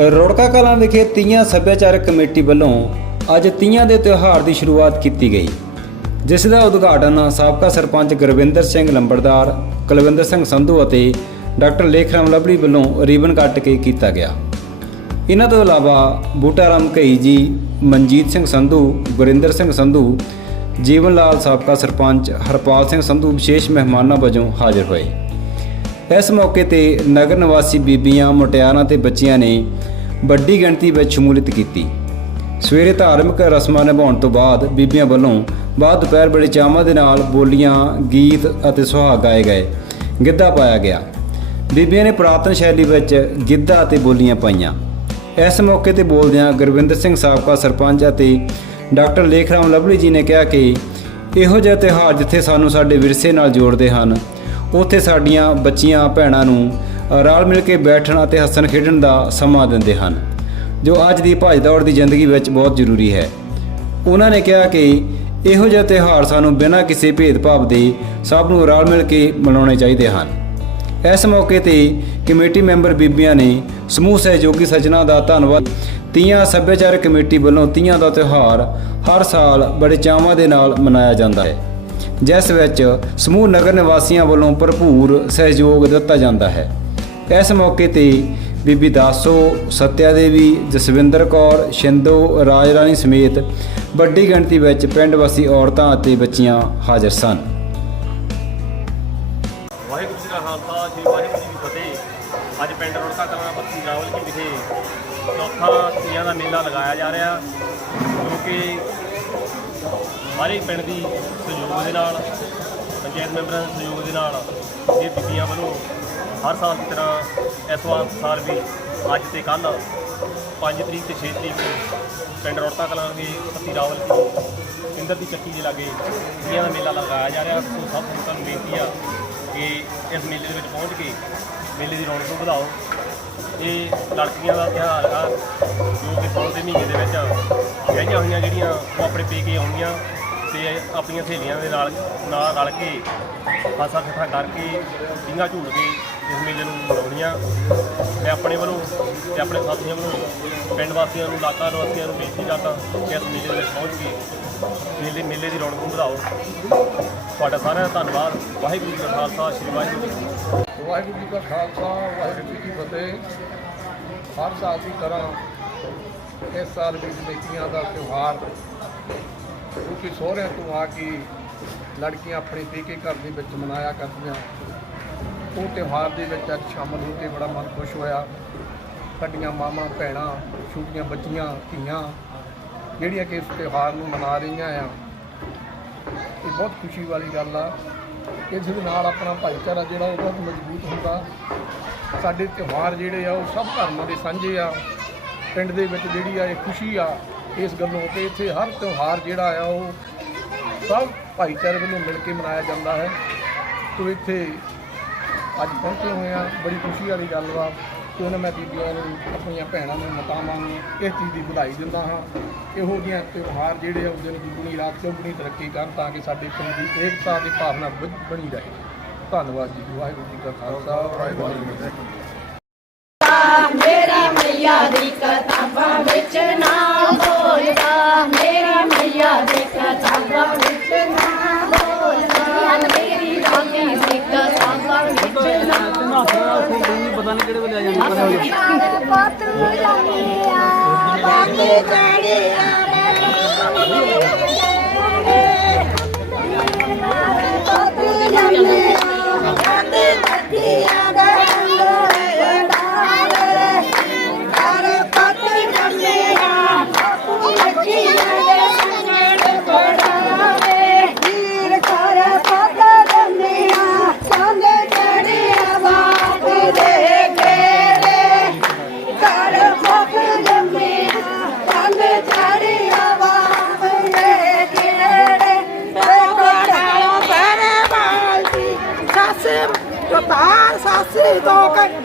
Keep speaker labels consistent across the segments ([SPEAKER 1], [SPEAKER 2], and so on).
[SPEAKER 1] ਰੋੜਕਾ ਕਲਾਂ ਵਿਖੇ ਤੀਆਂ ਸੱਭਿਆਚਾਰਕ ਕਮੇਟੀ ਵੱਲੋਂ ਅੱਜ ਤੀਆਂ ਦੇ ਤਿਉਹਾਰ ਦੀ ਸ਼ੁਰੂਆਤ ਕੀਤੀ ਗਈ, ਜਿਸ ਦਾ ਉਦਘਾਟਨ ਸਾਬਕਾ ਸਰਪੰਚ ਗੁਰਵਿੰਦਰ ਸਿੰਘ ਲੰਬੜਦਾਰ, ਕੁਲਵਿੰਦਰ ਸਿੰਘ ਸੰਧੂ ਅਤੇ ਡਾਕਟਰ ਲੇਖਰਾਮ ਲਵੜੀ ਵੱਲੋਂ ਰਿਬਨ ਕੱਟ ਕੇ ਕੀਤਾ ਗਿਆ। ਇਹਨਾਂ ਤੋਂ ਇਲਾਵਾ ਬੂਟਾ ਰਾਮ ਘਈ ਜੀ, ਮਨਜੀਤ ਸਿੰਘ ਸੰਧੂ, ਗੁਰਿੰਦਰ ਸਿੰਘ ਸੰਧੂ ਜੀਵਨ ਲਾਲ ਸਾਬਕਾ ਸਰਪੰਚ ਹਰਪਾਲ ਸਿੰਘ ਸੰਧੂ ਵਿਸ਼ੇਸ਼ ਮਹਿਮਾਨਾਂ ਵਜੋਂ ਹਾਜ਼ਰ ਹੋਏ। ਇਸ ਮੌਕੇ ਤੇ ਨਗਰ ਨਿਵਾਸੀ ਬੀਬੀਆਂ, ਮੁਟਿਆਰਾਂ ਤੇ ਬੱਚਿਆਂ ਨੇ ਵੱਡੀ ਗਿਣਤੀ ਵਿੱਚ ਸ਼ਮੂਲੀਅਤ ਕੀਤੀ। ਸਵੇਰੇ ਧਾਰਮਿਕ ਰਸਮਾਂ ਨਿਭਾਉਣ ਤੋਂ ਬਾਅਦ ਬੀਬੀਆਂ ਵੱਲੋਂ ਬਾਅਦ ਦੁਪਹਿਰ ਬੜੇ ਚਾਵਾਂ ਦੇ ਨਾਲ ਬੋਲੀਆਂ, ਗੀਤ ਅਤੇ ਸੁਹਾਗ ਗਾਏ ਗਏ। ਗਿੱਧਾ ਪਾਇਆ ਗਿਆ। ਬੀਬੀਆਂ ਨੇ ਪੁਰਾਤਨ ਸ਼ੈਲੀ ਵਿੱਚ ਗਿੱਧਾ ਅਤੇ ਬੋਲੀਆਂ ਪਾਈਆਂ। ਇਸ ਮੌਕੇ ਤੇ ਬੋਲਦਿਆਂ ਗੁਰਵਿੰਦਰ ਸਿੰਘ ਸਾਬਕਾ ਸਰਪੰਚ ਅਤੇ ਡਾਕਟਰ ਲੇਖਰਾਮ ਲਵਲੀ ਜੀ ਨੇ ਕਿਹਾ ਕਿ ਇਹੋ ਜਿਹੇ ਤਿਉਹਾਰ ਜਿੱਥੇ ਸਾਨੂੰ ਸਾਡੇ ਵਿਰਸੇ ਨਾਲ ਜੋੜਦੇ ਹਨ ਉੱਥੇ ਸਾਡੀਆਂ ਬੱਚੀਆਂ, ਭੈਣਾਂ ਨੂੰ ਰਲ ਮਿਲ ਕੇ ਬੈਠਣ ਅਤੇ ਹੱਸਣ ਖੇਡਣ ਦਾ ਸਮਾਂ ਦਿੰਦੇ ਹਨ, ਜੋ ਅੱਜ ਦੀ ਭੱਜਦੌੜ ਦੀ ਜ਼ਿੰਦਗੀ ਵਿੱਚ ਬਹੁਤ ਜ਼ਰੂਰੀ ਹੈ। ਉਹਨਾਂ ਨੇ ਕਿਹਾ ਕਿ ਇਹੋ ਜਿਹੇ ਤਿਉਹਾਰ ਸਾਨੂੰ ਬਿਨਾਂ ਕਿਸੇ ਭੇਦਭਾਵ ਦੇ ਸਭ ਨੂੰ ਰਲ ਮਿਲ ਕੇ ਮਨਾਉਣੇ ਚਾਹੀਦੇ ਹਨ। ਇਸ ਮੌਕੇ ਤੇ ਕਮੇਟੀ ਮੈਂਬਰ ਬੀਬੀਆਂ ਨੇ ਸਮੂਹ ਸਹਿਯੋਗੀ ਸੱਜਣਾ ਦਾ ਧੰਨਵਾਦ। ਤੀਆਂ ਸੱਭਿਆਚਾਰਕ ਕਮੇਟੀ ਵੱਲੋਂ ਤੀਆਂ ਦਾ ਤਿਉਹਾਰ ਹਰ ਸਾਲ ਬੜੇ ਚਾਵਾਂ ਦੇ ਨਾਲ ਮਨਾਇਆ ਜਾਂਦਾ ਹੈ। ਜਿਸ ਵਿੱਚ ਸਮੂਹ ਨਗਰ ਨਿਵਾਸੀਆਂ ਵੱਲੋਂ ਭਰਪੂਰ ਸਹਿਯੋਗ ਦਿੱਤਾ ਜਾਂਦਾ ਹੈ। ਇਸ ਮੌਕੇ ਤੇ ਬੀਬੀ ਦਾਸੋ ਸਤਿਆ ਦੇਵੀ ਜਸਵਿੰਦਰ ਕੌਰ, ਸ਼ਿੰਦੋ ਰਾਜ ਰਾਣੀ ਸਮੇਤ ਵੱਡੀ ਗਿਣਤੀ ਵਿੱਚ ਪਿੰਡ ਵਾਸੀ ਔਰਤਾਂ ਅਤੇ ਬੱਚੀਆਂ ਹਾਜ਼ਰ ਸਨ।
[SPEAKER 2] ਵਾਹਿਗੁਰੂ ਜੀ ਦਾ ਖਾਲਸਾ, ਸ੍ਰੀ ਵਾਹਿਗੁਰੂ ਜੀ ਕੀ ਫਤਿਹ। ਅੱਜ ਪਿੰਡ ਰੋੜਕਾ ਕਲਾਂ ਬੱਤੀ ਰਾਵਲ ਵਿਖੇ ਚੌਥਾ ਤੀਆਂ ਦਾ ਮੇਲਾ ਲਗਾਇਆ ਜਾ ਰਿਹਾ, ਜੋ ਕਿ ਸਾਰੇ ਪਿੰਡ ਦੀ ਸਹਿਯੋਗ ਦੇ ਨਾਲ, ਪੰਚਾਇਤ ਮੈਂਬਰਾਂ ਦੇ ਸਹਿਯੋਗ ਦੇ ਨਾਲ ਇਹ ਬੀਬੀਆਂ ਵੱਲੋਂ ਹਰ ਸਾਲ ਦੀ ਤਰ੍ਹਾਂ ਇਸ ਵਾਰ ਸਾਲ ਵੀ ਅੱਜ ਤੇ ਕੱਲ 5 ਤਰੀਕ ਤੇ 6 ਤਰੀਕ ਨੂੰ ਪਿੰਡ ਰੋੜਕਾ ਕਲਾਂ ਦੇ ਬੱਤੀ ਰਾਵਲ ਜੀ ਇੰਦਰ ਦੀ ਚੱਕੀ ਦੇ ਲਾਗੇ ਤੀਆਂ ਦਾ ਮੇਲਾ ਲਗਾਇਆ ਜਾ ਰਿਹਾ। ਸੋ ਸਭ ਸੰਗਤਾਂ ਨੂੰ ਬੇਨਤੀ ਆ ਕਿ ਇਸ ਮੇਲੇ ਦੇ ਵਿੱਚ ਪਹੁੰਚ ਕੇ ਮੇਲੇ ਦੀ ਰੌਣਕ ਨੂੰ ਵਧਾਓ। ਇਹ ਲੜਕੀਆਂ ਦਾ ਤਿਉਹਾਰ ਆ, ਜੋ ਕਿ ਸੌਣ ਦੇ ਮਹੀਨੇ ਦੇ ਵਿੱਚ ਵਿਆਹੀਆਂ ਹੋਈਆਂ ਜਿਹੜੀਆਂ, ਉਹ ਆਪਣੇ ਪੇਕੇ ਆਉਂਦੀਆਂ ਤੇ ਆਪਣੀਆਂ ਸਹੇਲੀਆਂ ਦੇ ਨਾਲ ਨਾਲ ਰਲ ਕੇ ਹਾਸਾ ਖੇਠਾ ਕਰਕੇ ਡਿੰਗਾ ਝੂਲ ਕੇ ਇਸ ਮੇਲੇ ਨੂੰ ਮਨਾਉਣੀਆਂ ਮੈਂ ਆਪਣੇ ਵੱਲੋਂ ਤੇ ਆਪਣੇ ਸਾਥੀਆਂ ਵੱਲੋਂ ਪਿੰਡ ਵਾਸੀਆਂ ਨੂੰ, ਇਲਾਕਾ ਨਿਵਾਸੀਆਂ ਨੂੰ ਬੇਨਤੀ ਕਰਦਾ ਕਿ ਇਸ ਮੇਲੇ ਦੇ ਵਿੱਚ ਪਹੁੰਚ ਕੇ ਮੇਲੇ ਮੇਲੇ ਦੀ ਰੌਣਕ ਵਧਾਓ। ਤੁਹਾਡਾ ਸਾਰਿਆਂ ਦਾ ਧੰਨਵਾਦ। ਵਾਹਿਗੁਰੂ ਜੀ ਕਾ ਖਾਲਸਾ, ਸ੍ਰੀ ਵਾਹਿਗੁਰੂ ਜੀ
[SPEAKER 3] ਵਾਹਿਗੁਰੂ ਜੀ ਕਾ ਖਾਲਸਾ, ਵਾਹਿਗੁਰੂ ਜੀ ਕੀ ਫਤਿਹ। ਹਰ ਸਾਲ ਦੀ ਤਰ੍ਹਾਂ ਇਸ ਸਾਲ ਵੀ ਬੇਟੀਆਂ ਦਾ ਤਿਉਹਾਰ ਕਿਉਂਕਿ ਸਹੁਰਿਆਂ ਤੋਂ ਆ ਕੇ ਲੜਕੀਆਂ ਆਪਣੇ ਪੇਕੇ ਘਰ ਦੇ ਵਿੱਚ ਮਨਾਇਆ ਕਰਦੀਆਂ। ਉਹ ਤਿਉਹਾਰ ਦੇ ਵਿੱਚ ਅੱਜ ਸ਼ਾਮਲ ਹੋ ਕੇ ਬੜਾ ਮਨ ਖੁਸ਼ ਹੋਇਆ। ਸਾਡੀਆਂ ਮਾਵਾਂ, ਭੈਣਾਂ, ਛੋਟੀਆਂ ਬੱਚੀਆਂ, ਧੀਆਂ, ਜਿਹੜੀਆਂ ਕਿ ਇਸ ਤਿਉਹਾਰ ਨੂੰ ਮਨਾ ਰਹੀਆਂ ਆ। ਇਹ ਬਹੁਤ ਖੁਸ਼ੀ ਵਾਲੀ ਗੱਲ ਆ। ਇਸ ਦੇ ਨਾਲ ਆਪਣਾ ਭਾਈਚਾਰਾ ਜਿਹੜਾ ਉਹ ਬਹੁਤ ਮਜ਼ਬੂਤ ਹੁੰਦਾ। ਸਾਡੇ ਤਿਉਹਾਰ ਜਿਹੜੇ ਆ ਉਹ ਸਭ ਧਰਮਾਂ ਦੇ ਸਾਂਝੇ ਆ। ਪਿੰਡ ਦੇ ਵਿੱਚ ਜਿਹੜੀ ਆ ਇਹ ਖੁਸ਼ੀ ਆ ਇਸ ਗੱਲੋਂ ਕਿ ਇੱਥੇ ਹਰ ਤਿਉਹਾਰ ਜਿਹੜਾ ਆ ਉਹ ਸਭ ਭਾਈਚਾਰੇ ਵੱਲੋਂ ਮਿਲ ਕੇ ਮਨਾਇਆ ਜਾਂਦਾ ਹੈ। ਤੋ ਇੱਥੇ ਅੱਜ ਪਹੁੰਚੇ ਹੋਏ ਆ, ਬੜੀ ਖੁਸ਼ੀ ਵਾਲੀ ਗੱਲ ਵਾ ਕਿ ਉਹਨਾਂ ਮੈਂ ਬੀਬੀਆਂ ਨੂੰ, ਆਪਣੀਆਂ ਭੈਣਾਂ ਨੂੰ ਮਾਤਾਵਾਂ ਨੂੰ ਇਸ ਚੀਜ਼ ਦੀ ਵਧਾਈ ਦਿੰਦਾ ਹਾਂ। ਇਹੋ ਜਿਹੀਆਂ ਤਿਉਹਾਰ ਜਿਹੜੇ ਆ ਉਹ ਦਿਨ ਦੁਗਣੀ ਰਾਤ ਚੌਗੁਣੀ ਤਰੱਕੀ ਕਰਨ ਤਾਂ ਕਿ ਸਾਡੇ ਪਿੰਡ ਦੀ ਏਕਤਾ ਦੀ ਭਾਵਨਾ ਵਧ- ਬਣੀ ਰਹੇ। ਧੰਨਵਾਦ ਜੀ, ਵਾਹਿਗੁਰੂ ਜੀ ਕਾ ਖਾਲਸਾ, ਵਾਹਿਗੁਰੂ ਜੀ ਕੀ ਫਤਿਹ।
[SPEAKER 4] ਮਈਆ ਦੀ ਕਿਤਾਬਾਂ ਵਿੱਚ ਨਾਮ ਬੋਲਦਾ। ਮੇਰੀ ਮਈਆ ਦੀ ਕਿਤਾਬਾਂ ਵਿੱਚ ਨਾਮ ਬੋਲਦਾ। ਮੇਰੀ ਰਾਣੀ ਦੀ ਕਿਤਾਬਾਂ ਵਿੱਚ ਨਾਮ ਪਤਾ ਨਹੀਂ ਕਿਹੜੇ ਵੇਲੇ ਆ ਜਾਂਦੇ ਪੁੱਤ ਲੰਮੀਆਂ ਬਾਕੀ ਚੜੀਆਂ ਪੁੱਤ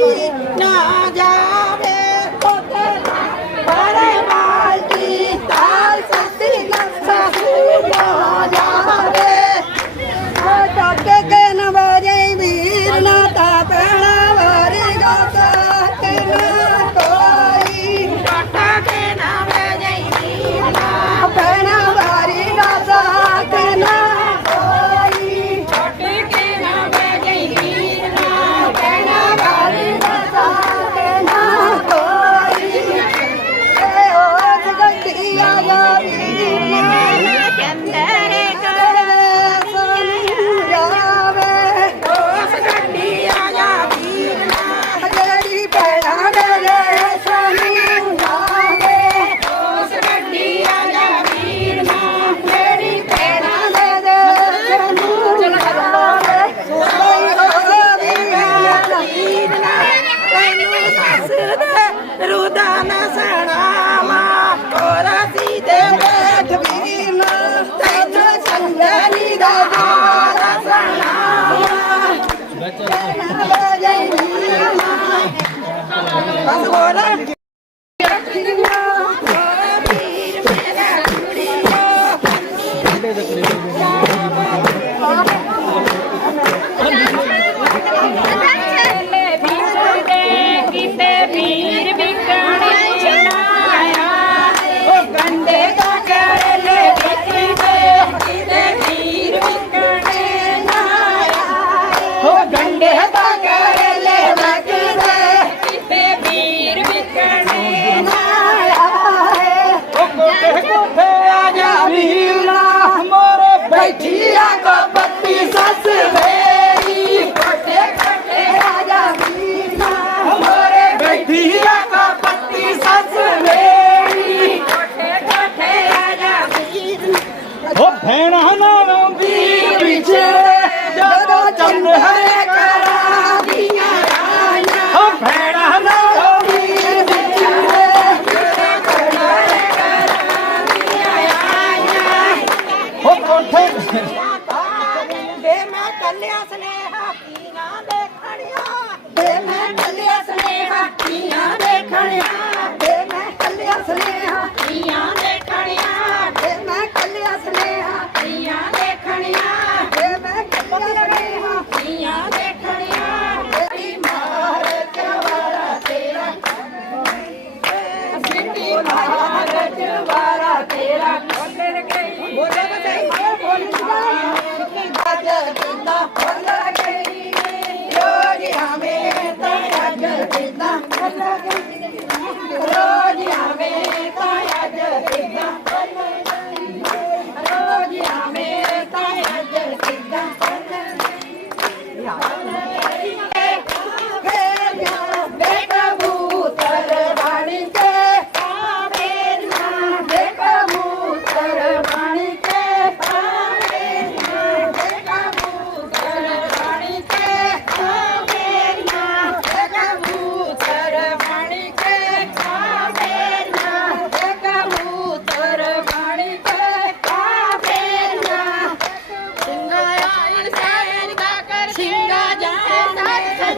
[SPEAKER 4] ਤੋਂ
[SPEAKER 5] Thank you.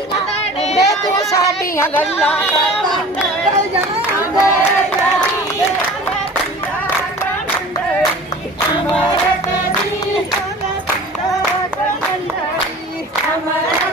[SPEAKER 5] ਵੇ ਤੂੰ ਸਾਡੀਆਂ ਗੱਲਾਂ ਕਰਦਾ ਜਾਂਦੇ ਜਾਂਦੀ ਅਮਰ ਤੇਰੀ ਅਮਰ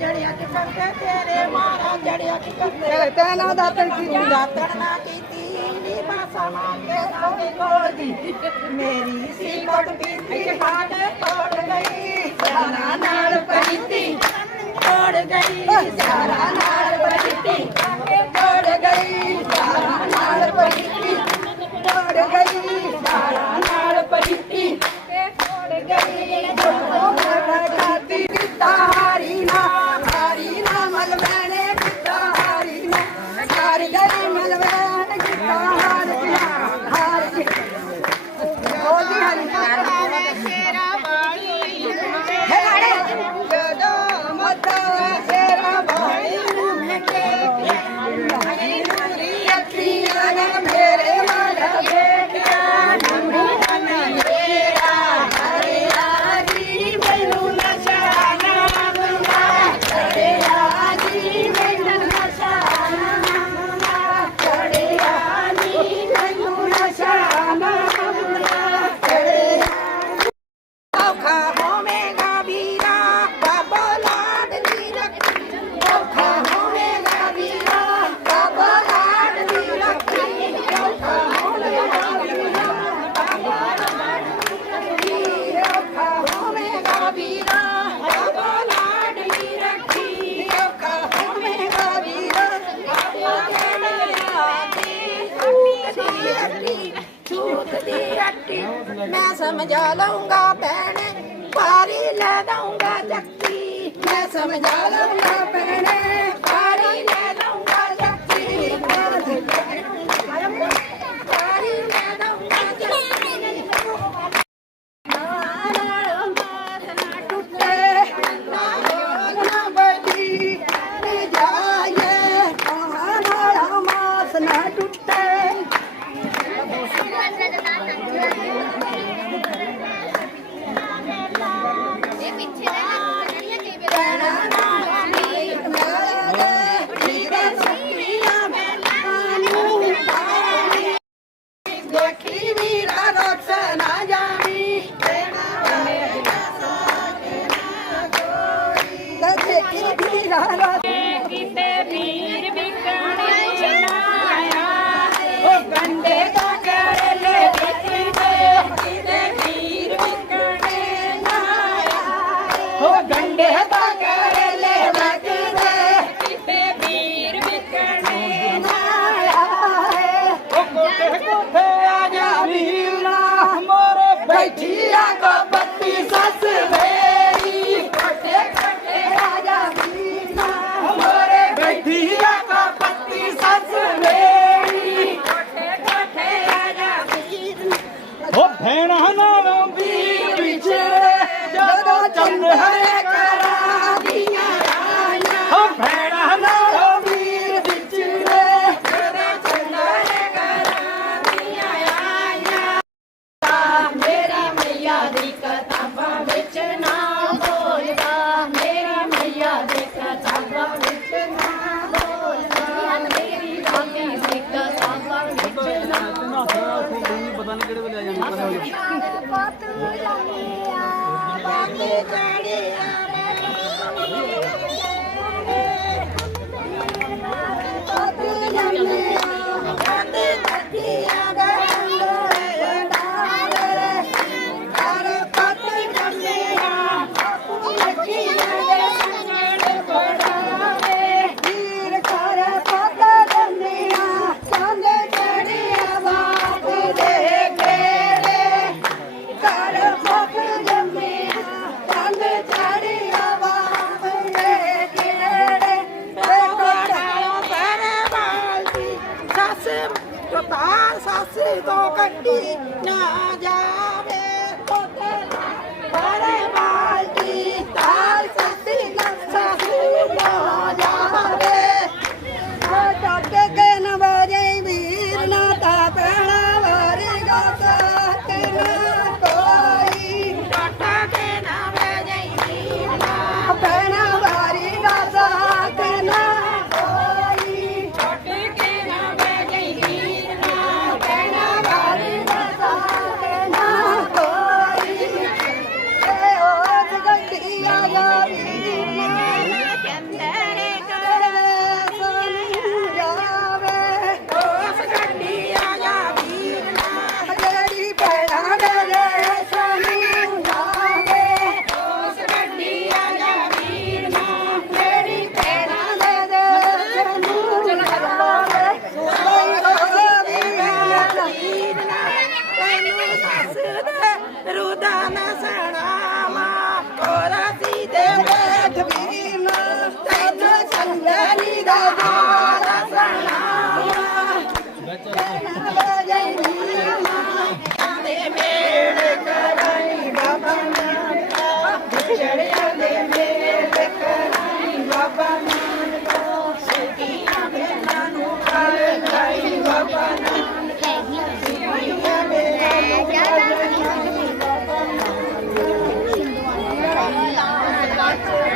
[SPEAKER 5] ਜੜਿਆ ਕਿ ਕਰਦੇ ਤੇਰੇ ਮਾਰਾ ਜੜਿਆ ਕਿ ਕਰਦੇ ਤੈ ਨਾ ਦਾਤਣ ਕੀਤੀ ਦਾਤਣ ਨਾ ਕੀਤੀ ਨੀ ਬਾਸਾ ਮੰਗੇ ਸੋਨੀ ਕੋਲਦੀ ਮੇਰੀ ਸੀ ਕੋਟ ਪੀਤੀ ਹਾਟ ਤੋੜ ਗਈ। ਸਾਰਾ ਨਾਲ ਪੀਤੀ ਤੋੜ ਗਈ। ਸਾਰਾ ਨਾਲ ਪੀਤੀ ਤੋੜ ਗਈ। ਸਾਰਾ ਨਾਲ ਪੀਤੀ ਤੋੜ ਗਈ। ਸਾਰਾ ਨਾਲ ਪੀਤੀ ਤੋੜ ਗਈ। ਮੈਂ ਸਮਝਾ ਲਊਂਗਾ ਭੈਣੇ ਪਾਰੀ ਲੈ ਦਊਂਗਾ ਜੱਕੀ। ਮੈਂ ਸਮਝਾ ਲਊਂਗਾ ਭੈਣੇ ਬਾਤੇ ਚੜਿਆ ਸ਼ੇਰਾਂ ਵਾਲੀ